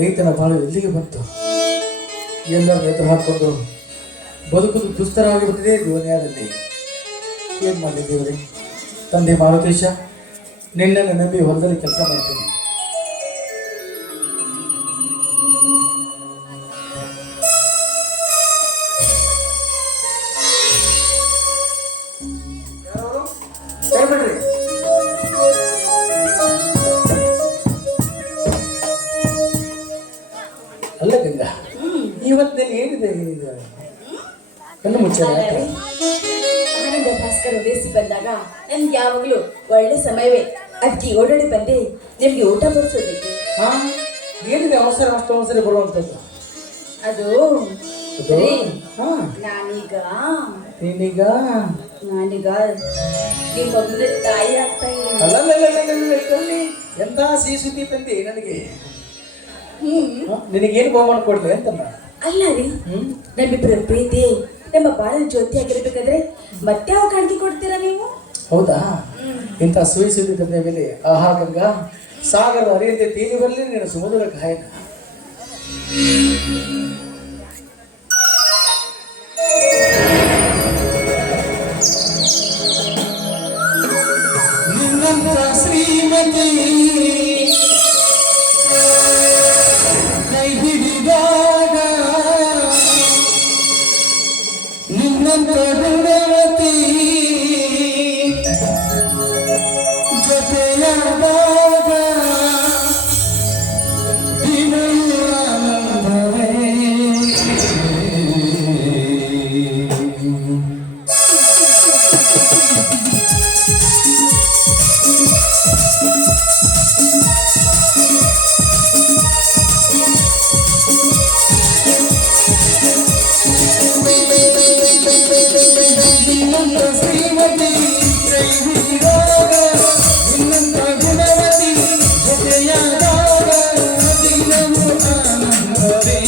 ರೈತನ ಬಾಳು ಎಲ್ಲಿಗೆ ಬಂತು? ಎಲ್ಲರ ರೈತ ಹಾಕೊಂಡು ಬದುಕುದು ದುಸ್ತರವಾಗಿ ಬಂದಿದೆ ದುನಿಯಾದಲ್ಲಿ. ಏನು ಮಾಡಲಿ ದೇವರೇ? ತಂದೆ ಮಾರುತೇಶ, ನಿನ್ನನ್ನು ನಂಬಿ ಹೊಲದಲ್ಲಿ ಕೆಲಸ ಮಾಡ್ತೀನಿ. ಅಲ್ಲ ಗಂಗಾ, ಇವತ್ತೇನು ಏನಿದೆ? ಕಣ್ಣು ಮುಚ್ಚಾರೆ. ಆನಂದ ಭಾಸ್ಕರ ಬೇಸಿ ಬಂದಾಗ ನಮ್ಗೆ ಯಾವಾಗಲೂ ಒಳ್ಳೆ ಸಮಯವೇ. ಅಜ್ಜಿ ಓಡಾಡಿ ಬಂದೆ ನಿಮ್ಗೆ ಊಟ ಬಡಿಸೋದಕ್ಕೆ. ಹಾ, ಏನಿದೆ ಅವಸರ? ಅಷ್ಟು ಅವಸರ ಬರುವಂಥದ್ದು ಅದು ನೀನೀಗ ನಿಮ್ಮ ಮಗನ ತಾಯಿ ಆಗ್ತಾ ಅಲ್ಲ. ಎಂತ ಸಿಹಿ ಸುದ್ದಿ ತಂದೆ ನನಗೆ. ನಿನಗೇನು ಬಹುಮಾನ ಕೊಡ್ಲಿ ಅಂತಲ್ಲ. ಅಲ್ಲ ರೀ, ನಮ್ಮಿಬ್ಬರ ಪ್ರೀತಿ ನಮ್ಮ ಬಾಳ ಜ್ಯೋತಿ ಆಗಿರ್ಬೇಕಾದ್ರೆ ಮತ್ತೆ ಯಾವ ಕಾಣಿಕೆ ಕೊಡ್ತೀರಾ ನೀವು? ಹೌದಾ? ಇಂಥ ಸುಯಿ ಸುದ್ದಿ ತಂದೆ ಮೇಲೆ ಆಹಾ ಗಂಗಾ, ಸಾಗರ ಅರಿಯಂತೆ ತೀರಿ ಬರಲಿ ನೀನು ಸುಮಧುರ ಗಾಯನ. ನಿನ್ನಂತ ಶ್ರೀಮತಿ ಕೈ ಹಿಡಿದಾಗ, ನಿನ್ನಂತ ಗುಣವತಿ ಜೊತೆಯಾದಾಗ ದಿನವೂ ಆನಂದವೇ. ಶ್ರೀಮತಿ ಕೈ ಹಿಡಿದಾಗ, ನಿನ್ನಂತ ಗುಣವತಿ ಜೊತೆಯಾದಾಗ ದಿನವೂ ಆನಂದವೇ.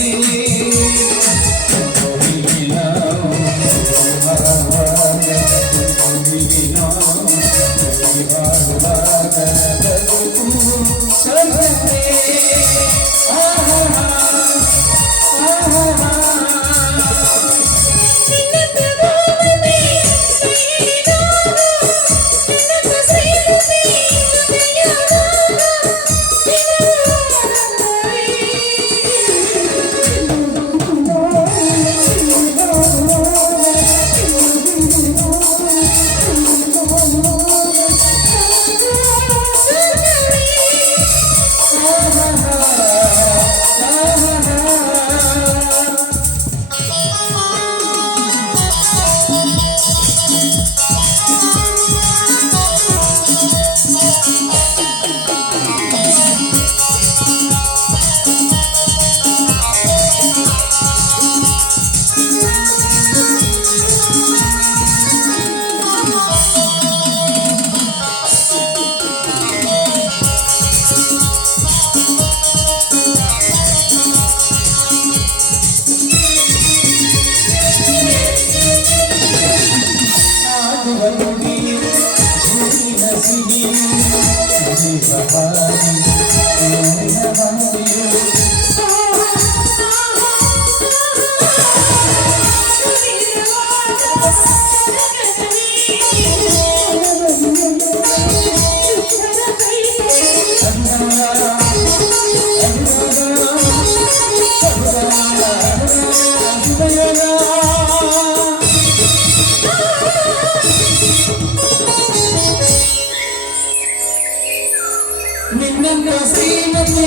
ನಿನ್ನಂತ ಶ್ರೀಮತಿ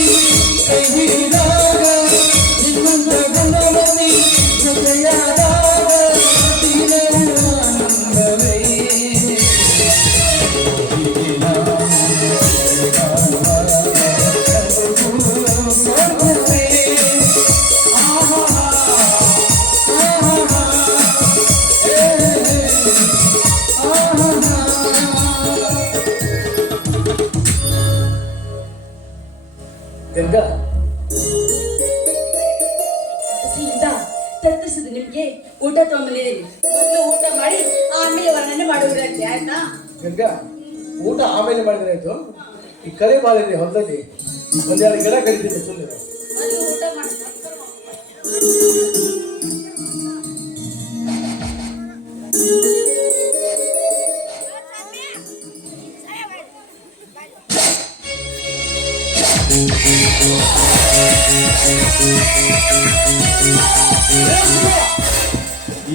ಕೈ ಹಿಡಿದಾಗ, ನಿನ್ನಂತ ಗುಣವತಿ ಜೊತೆಯಾದಾಗ ದಿನವೂ ಆನಂದವೇ. ಗಂಗಾ, ತತ್ತಿಸಿದ ನಿಮ್ಗೆ ಊಟ ತಗೊಂಡ್ಬಂದಿದ್ದೀನಿ. ಮೊದಲು ಊಟ ಮಾಡಿ ಆಮೇಲೆ ವರ್ಣನೆ ಮಾಡೋದ್ರಂತೆ, ಆಯ್ತಾ? ಗಂಗಾ, ಊಟ ಆಮೇಲೆ ಮಾಡಿದ್ರೆ ಆಯ್ತು. ಈ ಕರೆ ಬಾಳಿದೆ ಹೊಲದಲ್ಲಿ ಒಂದೆರಡು ಗಿಡ ಕಡಿತಿದ್ದೆ ಸುಳ್ಳು.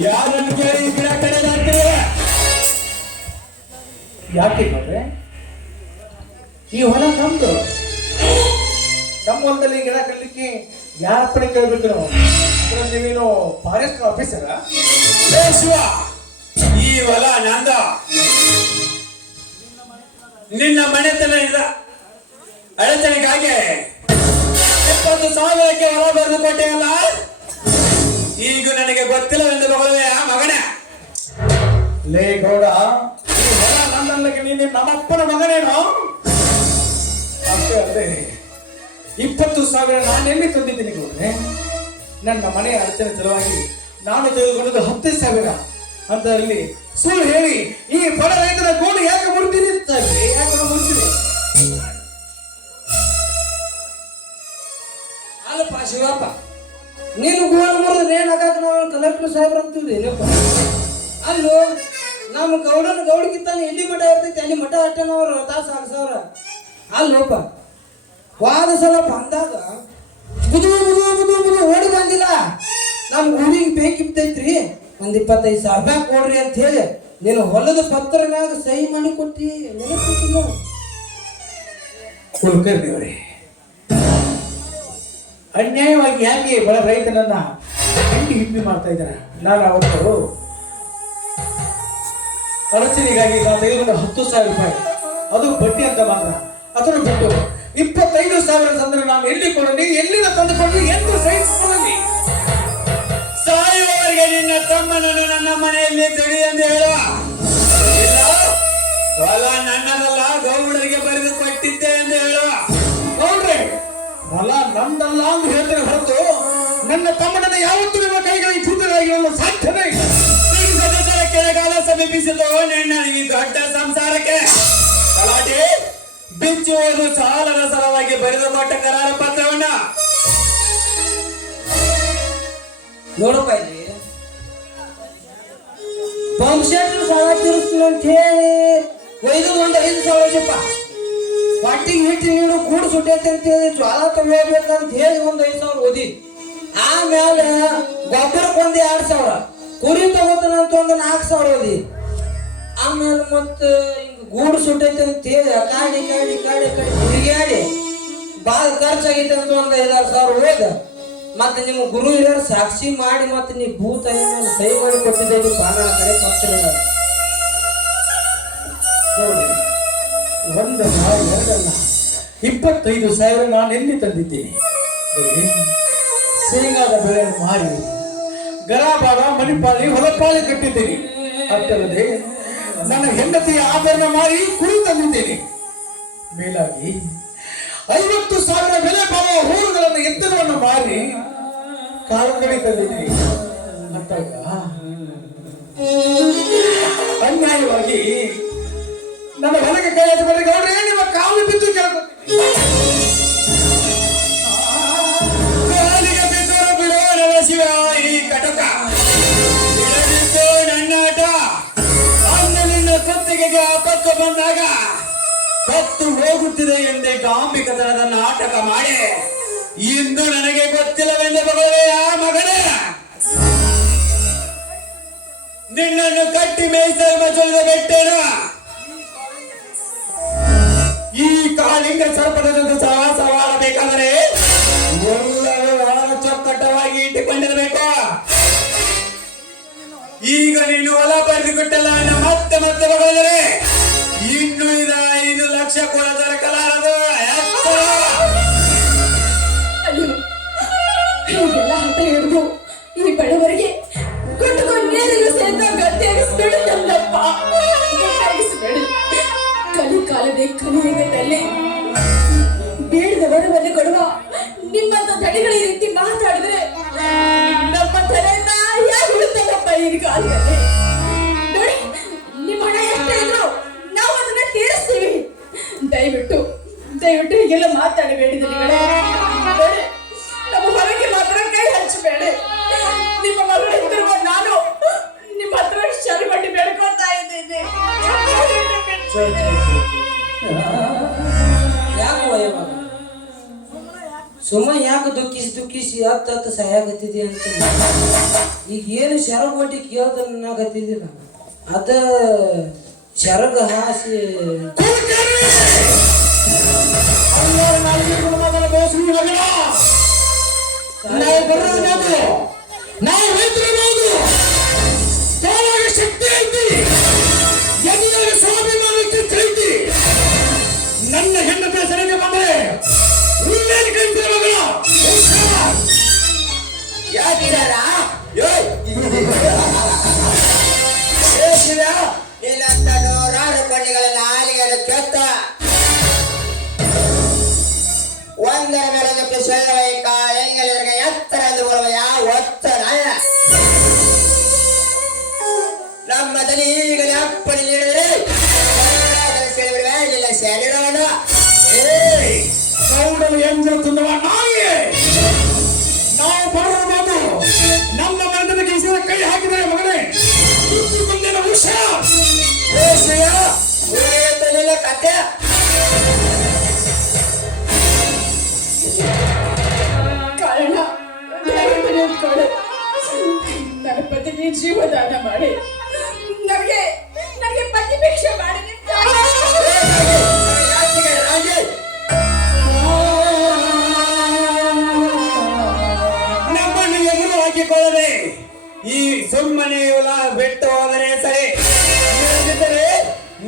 ಯಾರನ್ನು ಕೇಳಿ ಈ ಗಿಡ ಕಡೆದಾಗ್ತೀವಿ? ಯಾಕೆ ನೋಡ್ರೆ ಈ ಹೊಲ ನಮ್ದು. ನಮ್ಮ ಹೊಲದಲ್ಲಿ ಗಿಡ ಕಡ್ಲಿಕ್ಕೆ ಯಾರ ಕಡೆ ಕೇಳ್ಬೇಕು ನಾವು? ಅದ್ರಲ್ಲಿ ನೀವೇನು ಫಾರೆಸ್ಟ್ ಆಫೀಸರ? ಲೇ ಶಿವ, ಈ ಹೊಲ ನಂದ. ನಿನ್ನ ಮನೆತನದಿಂದ ಅಡಚಣೆಗಾಗಿ 20,000ಕ್ಕೆ ಹೊಲ ಬರೆದು ಕೊಟ್ಟೆಯಲ್ಲ, ಈಗ ನನಗೆ ಗೊತ್ತಿಲ್ಲವೆಂದು ಬಗಲುವೆ ಆ ಮಗನೇ. ಲೇ ಗೌಡ, ಈ ಹೊಲ ನನ್ನಲ್ಲಕ್ಕೆ ನೀನು ನಮ್ಮಪ್ಪನ ಮಗನೇನು? ಅಷ್ಟೇ ಅಲ್ಲದೆ 20,000 ನಾನು ಎಲ್ಲಿ ತಂದಿದ್ದೀನಿ ಗೌಡ್ರೆ? ನನ್ನ ಮನೆಯ ಅಡಚಣೆ ಸಲುವಾಗಿ ನಾನು ತೆಗೆದುಕೊಂಡದ್ದು 10,000. ಅಂತರಲ್ಲಿ ಸುಳ್ಳು ಹೇಳಿ ಈ ಬಡ ರೈತರ ಗೋಳು ಯಾಕೆ ಮುಡ್ತೀರಿ? ಯಾಕೆ ಮುಡ್ತೀರಿ? ಅಲ್ಲಪ್ಪ ಶಿವಪ್ಪ, ನೀನು ಗೋಳ ಮುರಿದ್ರೆ ಏನಾಗ ನಾವು ಕಲೆಕ್ಟರ್ ಸಾಹೇಬ್ರ ಅಂತೀವಿ. ಅಲ್ಲೋ ನಮ್ಮ ಗೌಡಕ್ಕಿಂತಾನೆ ಎಲ್ಲಿ ಮಠ ಇರ್ತೈತಿ ಅಲ್ಲಿ ಮಠ ಅಟ್ಟನವ್ರು ತಾಸು ಹಾಕ್ಸವ್ರ. ಅಲ್ಲೋಪ ವಾದ ಸಲ ಬಂದಾಗ ಬುದು ಓಡಿ ಬಂದಿಲ್ಲ. ನಮ್ಮ ಊರಿಗೆ ಬೇಕಿರ್ತೈತ್ರಿ, ಒಂದು 25,000 ಕೊಡ್ರಿ ಅಂತ ಹೇಳಿ ನೀನು ಹೊಲದ ಪತ್ರ ಮ್ಯಾಗ ಸಹಿ ಮಾಡಿ ಕೊಟ್ಟಿ ನೆನಪಿಲ್ಲ. ಕುಲಕರ್ಣಿಯವರೇ, ಅನ್ಯಾಯವಾಗಿ ಯಾಕೆ ಬಡ ರೈತನನ್ನ ಹಿಂಡಿ ಮಾಡ್ತಾ ಇದ್ದಾರೆ? ನಾನು ಅವತ್ತು ಅಡಚಣೆಗಾಗಿ ನಾನು ತೆಗೆದುಕೊಂಡ 10,000 ರೂಪಾಯಿ, ಅದು ಬಡ್ಡಿ ಅಂತ ಮಾತ್ರ. ಅದನ್ನು ಬಿಟ್ಟು 25,000 ತಂದ್ರೆ ನಾನು ಎಲ್ಲಿ ಕೊಡಲಿ? ಎಲ್ಲಿಂದ ತಂದುಕೊಂಡು ಎಂದು ಸಹಿಸಿಕೊಳ್ಳಲಿ? ಸಾಯುವವರೆಗೆ ನಿನ್ನ ತಮ್ಮನನ್ನು ನನ್ನ ಮನೆಯಲ್ಲಿ ತಿಳಿ ಎಂದು ಹೇಳುವ. ಇಲ್ಲ, ಹೊಲ ನನ್ನದಲ್ಲ, ಗೌಡರಿಗೆ ಬರೆದು ಕೊಟ್ಟಿದ್ದೆ ಎಂದು ಹೇಳುವ. ನೋಡ್ರಿ, ಹೊಲ ನಂದಲ್ಲ ಅಂತ ಹೇಳ್ತಾರೆ ಹೊರತು ನನ್ನ ತಮ್ಮನನ್ನ ಯಾವತ್ತೂ ನಿಮ್ಮ ಕೈಗಳಿಗೆ ಚೂತರಾಗಿರಲು ಸಾಧ್ಯವೇ ಇಲ್ಲ. ಈ ಸದಸ್ಯರ ಕೆಳಗಾಲ ಸಮೀಪಿಸಿತು ನಿನ್ನ ಈ ದೊಡ್ಡ ಸಂಸಾರಕ್ಕೆ. ತಲಾಟೆ ಬಿಚ್ಚುವುದು ಸಾಲದ ಸಲುವಾಗಿ ಬರೆದು ಕೊಟ್ಟ ಕರಾರ ಪತ್ರವನ್ನ ನೋಡಪ್ಪ, ಇಲ್ಲಿ ಪಂಪ್ ಸೆಟ್ ಸಾಲ ತೀರಿಸ್ತೀನಿ ಅಂತ ಹೇಳಿ ಒಯ್ದು ಒಂದು 5,000 ಪಟ್ಟಿಗೆ ಹಿಟ್ಟು ನೀನು ಕೂಡು ಸುಟ್ಟೈತೆ ಅಂತ ಹೇಳಿ ಜ್ವಾಲ ತಗೋಬೇಕಂತ ಹೇಳಿ ಒಂದು 5,000 ಓದಿ. ಆಮೇಲೆ ಗೊಬ್ಬರಕ್ಕೆ ಒಂದು 2,000, ಕುರಿ ತಗೋತಾನಂತ ಒಂದು 4,000 ಓದಿ. ಆಮೇಲೆ ಮತ್ತೆ ಹಿಂಗ ಗೂಡು ಸುಟ್ಟೈತೆ ಅಂತ ಹೇಳಿ ಕಾಡಿ ತಿರುಗಾಡಿ ಭಾಳ ಖರ್ಚಾಗೈತೆ ಅಂತ ಒಂದು 5,000 ಓದ. ಮತ್ತೆ ನಿಮ್ಮ ಗುರು ಹಿರಿಯರು ಸಾಕ್ಷಿ ಮಾಡಿ ಮತ್ತೆ ನೀವು ಭೂತ ಮೇಲೆ ಸಹಿ ಮಾಡಿ ಕೊಟ್ಟಿದ್ದೇವೆ ಪ್ರಾಣ ಕಡೆ ಪಕ್ಷ. ಒಂದಲ್ಲ ಎರಡಲ್ಲ 25,000 ನಾನು ಎಲ್ಲಿ ತಂದಿದ್ದೀನಿ? ಶೇಂಗಾದ ಬೆಳೆಯನ್ನು ಮಾರಿ ಗರಾಬಾರ ಮಣಿಪಾಲಿ ಹೊಲಪಾಲಿ ಕಟ್ಟಿದ್ದೀನಿ. ಅಷ್ಟಲ್ಲದೆ ನನ್ನ ಹೆಂಡತಿಯ ಆಭರಣ ಮಾರಿ ಕುರಿ ತಂದಿದ್ದೇನೆ. ಮೇಲಾಗಿ 50,000 ಬೆಲೆ ಬಾಳುವ ಹೂರುಗಳನ್ನು ಎತ್ತರವನ್ನು ಮಾರಿ ಕಾಲುಗಡಿ ತಂದಿದ್ದೀನಿ. ಅಂತಾಗ ಅನ್ಯಾಯವಾಗಿ ನನ್ನ ಹೊಲಗೆ ಕೈ ಹಾಕಿ ಗೌಡ್ರೆ, ನಿಮ್ಮ ಕಾಲು ಬಿದ್ದು ಕೇಳ್ಕೊತೀನಿ. ಕಾಲಿಗೆ ಬಿದ್ದರು ಬಿಡೋನವ ಶಿವ ಈ ಕಟಕ. ಬಿಡದಿದ್ದು ನನ್ನಾಟ. ಅಂದು ನಿನ್ನ ಕುತ್ತಿಗೆಗೆ ಆಪತ್ತು ಬಂದಾಗ ಕತ್ತು ಹೋಗುತ್ತಿದೆ ಎಂದೇ ಗಾಂಭಿಕತನದ ನಾಟಕ ಮಾಡಿ ಇಂದು ನನಗೆ ಗೊತ್ತಿಲ್ಲವೆಂದು ಬಗಲೇ ಆ ಮಗನೇ. ನಿನ್ನನ್ನು ಕಟ್ಟಿ ಮೇಯಿಸಲು ಮಚ್ಚಲು ಬಿಟ್ಟೇನು. ಈ ಕಾಲಿಂಗ ಸರ್ಪದ ಜೊತೆ ಸಹವಾಸ ಮಾಡಬೇಕಾದರೆ ಎಲ್ಲರೂ ಒಳ ಚೊಕ್ಕಟ್ಟವಾಗಿ ಇಟ್ಟುಕೊಂಡಿರಬೇಕು. ಈಗ ನೀನು ಹೊಲ ಬರೆದುಕೊಟ್ಟಲ್ಲ ಮತ್ತೆ ಬಗಳಿದರೆ ಇನ್ನು 5 ಲಕ್ಷ ಕೂಡ ದೊರಕಲಾರದು. ಹೀಗೆಲ್ಲ ಹಠ ಹಿಡಿದು ಈ ಬಡವರಿಗೆ ಕೊಟ್ಟುಕೊಂಡು ನೀರನ್ನು ಸೇರಿದ ಗದ್ದೆಗಿಸ್ಬೇಡಿ ನನ್ನಪ್ಪ, ಗದ್ದೆಗಿಸ್ಬೇಡಿ. ಕಲಿ ಕಾಲವೇ ಕಲಿಯುಗದಲ್ಲಿ ಬೇಡಿದ ವರವನ್ನು ಕೊಡುವ ನಿಮ್ಮಂತ ದಣಿಗಳ ಈ ರೀತಿ ಮಾತಾಡಿದ್ರೆ ನಮ್ಮ ತಲೆಯಿಂದ ಯಾರು ಉಳಿತದಪ್ಪ ಈ ಕಾಲದಲ್ಲಿ? ನೋಡಿ, ನಿಮ್ಮ ಹಣ ಎಷ್ಟೇ ಇದ್ರು ನಾವು ಅದನ್ನ ತೀರಿಸ್ತೀವಿ. ದಯವಿಟ್ಟು ಹೀಗೆಲ್ಲ ಮಾತಾಡಬೇಡಿ ದಣಿಗಳೇ. ನೋಡಿ, ನಮ್ಮ ಹೊರಗೆ ಮಾತ್ರ ಕೈ ಹಚ್ಚಬೇಡಿ. ನಿಮ್ಮ ಮಗಳಿರುವ ನಾನು ನಿಮ್ಮ ಹತ್ರ ಶರಣಿ ಬೇಡ್ಕೊತಾ ಇದ್ದೀನಿ. ಯಾಕೋ ಸುಮ್ಮ ಯಾಕೆ ದುಃಖಿಸಿ ಹತ್ತು ಸಹಾಯಕತ್ತಿದೆ ಅಂತ ಈಗ ಏನು ಶರಗ ಹೊಂಟಿ ಕೇಳ್ದನ್ನಾಗತ್ತಿದ್ದಿಲ್ಲ ಅದ ಶರಗ ಹಾಸಿ ನಾವು ಬರೋದು ನಾವು ರೈತರಬಹುದು ಶಕ್ತಿ ಐತಿ ಎದುರಾಗ ಸ್ವಾಭಿಮಾನಕ್ಕೆ ಐತಿ ನನ್ನ ಹೆಣ್ಣು ಸರಿಗೆ ಬಂದರೆ ಉಳ್ಳೇನು ಕೈತಿರ ಮಗಳ ಇಲ್ಲಂತ ನೂರಾರು ಕೊಂಡಿಗಳ ನಾಲಿಗೆಯನ್ನು ಕೆತ್ತ ಒಂದರ ಮೇಲೆ ಸೊಳ್ಳೆಕ ಎಂಗಲಿಗೆ ಎತ್ತರ ಎಂದುಕೊಳ್ಳುವ ಒತ್ತಡ ನಮ್ಮ ದನಿ ಈಗಲೇ ಅಪ್ಪಣೆ ನೀಡಿದರೆ ಇಲ್ಲ ಸೆಳೆರೋಣ ಕೌಡಲು ಎಂಜು ತಿನ್ನುವ ನಾಯಿ ನಾವು ಬರೋದು ನಮ್ಮ ಮನದ ಕಿಸಿದ ಕೈ ಹಾಕಿದರೆ ಮಗನೇ ಮುಂದಿನ ಹುಷಾರ್ ಕತೆ ಕಾರಣ ದಯವಿಟ್ಟು ನಿಂತ್ಕೊಳ್ಳಿ. ನನ್ನ ಪತಿಗೆ ಜೀವದಾನ ಮಾಡಿ ನನಗೆ ಪತಿ ಭಿಕ್ಷೆ ಮಾಡಿ ನಮ್ಮನ್ನು ಎದುರು ಹಾಕಿಕೊಳ್ಳದೆ ಈ ಸುಮ್ಮನೆ ಹೊಲ ಬಿಟ್ಟು ಹೋದರೆ ಸರಿ ಇಲ್ಲದಿದ್ದರೆ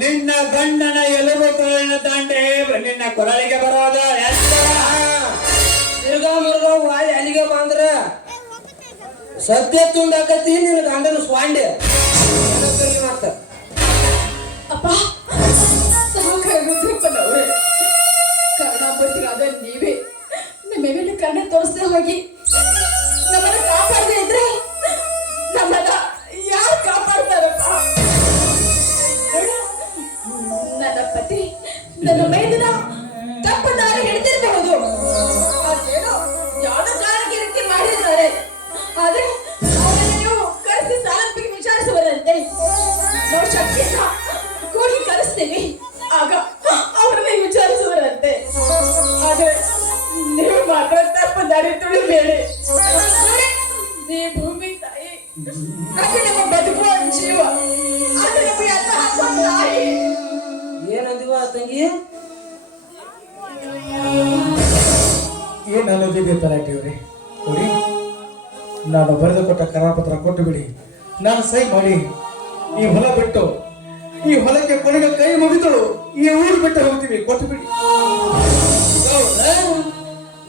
ನಿನ್ನ ಗಂಡನ ಎಲುಬು ಕೊರಳಿನ ದಾಂಡೆ ನಿನ್ನ ಕೊರಳಿಗೆ ಬರೋದು ತಿರ್ಗಾ ವಾಳಿ ಅಲ್ಲಿಗೆ ಬಂದ್ರ ಸದ್ಯ ತುಂಡಾಕತಿ ನಿನ್ನ ಗಂಡನ ಸ್ವಾಂಡೆ ಮತ್ತ ಅಪ್ಪ ರುದ್ರಪ್ಪನವ್ರೆ ಕಾರಣಾಂಬರ್ತಿಗಾದ ನೀವೇ ನಮ್ಮ ಮೇಲೆ ಕಣ್ಣ ತೋರಿಸ್ದೆ ಹೋಗಿ ನಮ್ಮನ್ನ ಕಾಪಾಡದೆ ಇದ್ರೆ ನಮ್ಮನ್ನ ಯಾರು ಕಾಪಾಡ್ತಾರಪ್ಪ ನೋಡು, ನನ್ನ ಪತಿ ನನ್ನ ಮೇಲಿನ ತಪ್ಪು ದಾರಿ ಹಿಡಿದಿರಬಹುದು ಅದೇನೋ ಯಾವುದೋ ಕಾರಣಕ್ಕೆ ಈ ರೀತಿ ಮಾಡಿದ್ದಾರೆ ಆದ್ರೆ ಅವರನ್ನು ನೀವು ಕರೆಸಿ ಸಾಲಂಪಿಗೆ ವಿಚಾರಿಸುವರಂತೆ ನಾವು ಶಕ್ತಿಯನ್ನ ಕೂಡಿ ಕರೆಸ್ತೀವಿ ಆಗ ಅವರನ್ನ ವಿಚಾರಿಸುವರಂತೆ ಆದ್ರೆ ನೀವು ಮಾತ್ರ ತಪ್ಪು ದಾರಿ ತುಳಿಬೇಡಿ ಈ ಭೂಮಿ ತಾಯಿ ಅದು ನಿಮ್ಮ ಬದುಕುವ ಜೀವ ಅದು ನಿಮ್ಮ ಎಲ್ಲ ಹಬ್ಬ ತಾಯಿ ಏನಂದಿವ ತಂಗಿ ಏನು ಅನ್ನೋದಿದೆ ತಲಾಟಿಯವ್ರೆ ನೋಡಿ, ನಾನು ಬರೆದು ಕೊಟ್ಟ ಕರಾಪತ್ರ ಕೊಟ್ಟು ಬಿಡಿ, ನಾನು ಸಹಿ ಮಾಡಿ ಈ ಹೊಲ ಬಿಟ್ಟು ಈ ಹೊಲಕ್ಕೆ ಕೊನೆಗೆ ಕೈ ಮುಗಿದು ಈ ಊರು ಬಿಟ್ಟು ಹೋಗ್ತೀವಿ, ಕೊಟ್ಟು ಬಿಡಿ.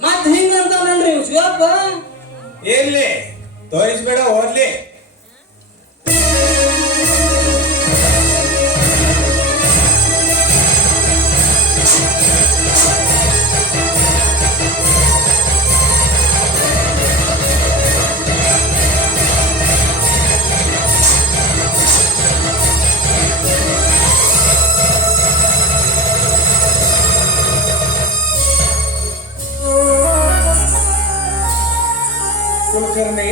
ಮತ್ ಹಿಂಗಂತ ನೋಡ್ರಿ ಶಿವಪ್ಪ ಇರ್ಲಿ ತೋರಿಸ್ಬೇಡ ಓದ್ಲಿ ಕುಲಕರ್ಣಿ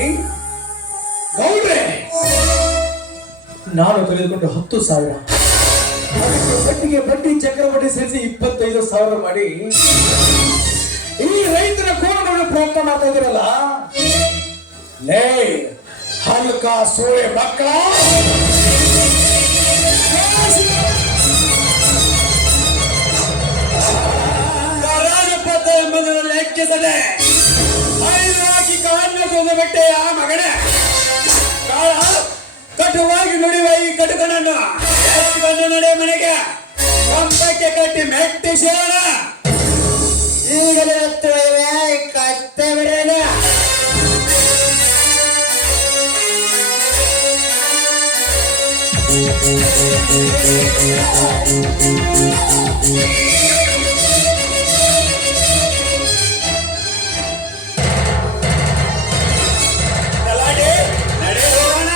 ಗೌಡ್ರೆ, ನಾನು ತೆಗೆದುಕೊಂಡು 10,000, ಅದಕ್ಕೆ ಬಡ್ಡಿಗೆ ಬಡ್ಡಿ ಚಕ್ರವಡ್ಡಿ ಸೇರಿಸಿ 25,000 ಮಾಡಿ ಈ ರೈತರ ಕೋಣಗಳನ್ನು ಪ್ರಯತ್ನ ಮಾಡ್ತಾ ಇದ್ದೀರಲ್ಲ, ಲೇ ಹಲ್ಕ ಸೋಳೆ ಮಕ್ಕಳ, ರಾಜಪಥ ಎಂಬುದನ್ನು ಲೆಕ್ಕಿಸದೆ ಹಾಕಿ ಕಾಣ್ಯ ಬಟ್ಟೆ ಆ ಮಗನೇ ಕಾಳ ಕಟುವಾಗಿ ನುಡಿಯುವ ಈ ಕಟುಕನನ್ನು ಎತ್ತಿಕೊಂಡು ನಡೆ ಮನೆಗೆ ಕಂಬಕ್ಕೆ ಕಟ್ಟಿ ಮೆಟ್ಟಿಸೋಣ. ಈಗಲೇ ಎತ್ತುವೆ ಕತ್ತೆ ಬಿಡೋಣ. ಗಲಾಟೆ ನಡೆ ಹೋಗೋಣ.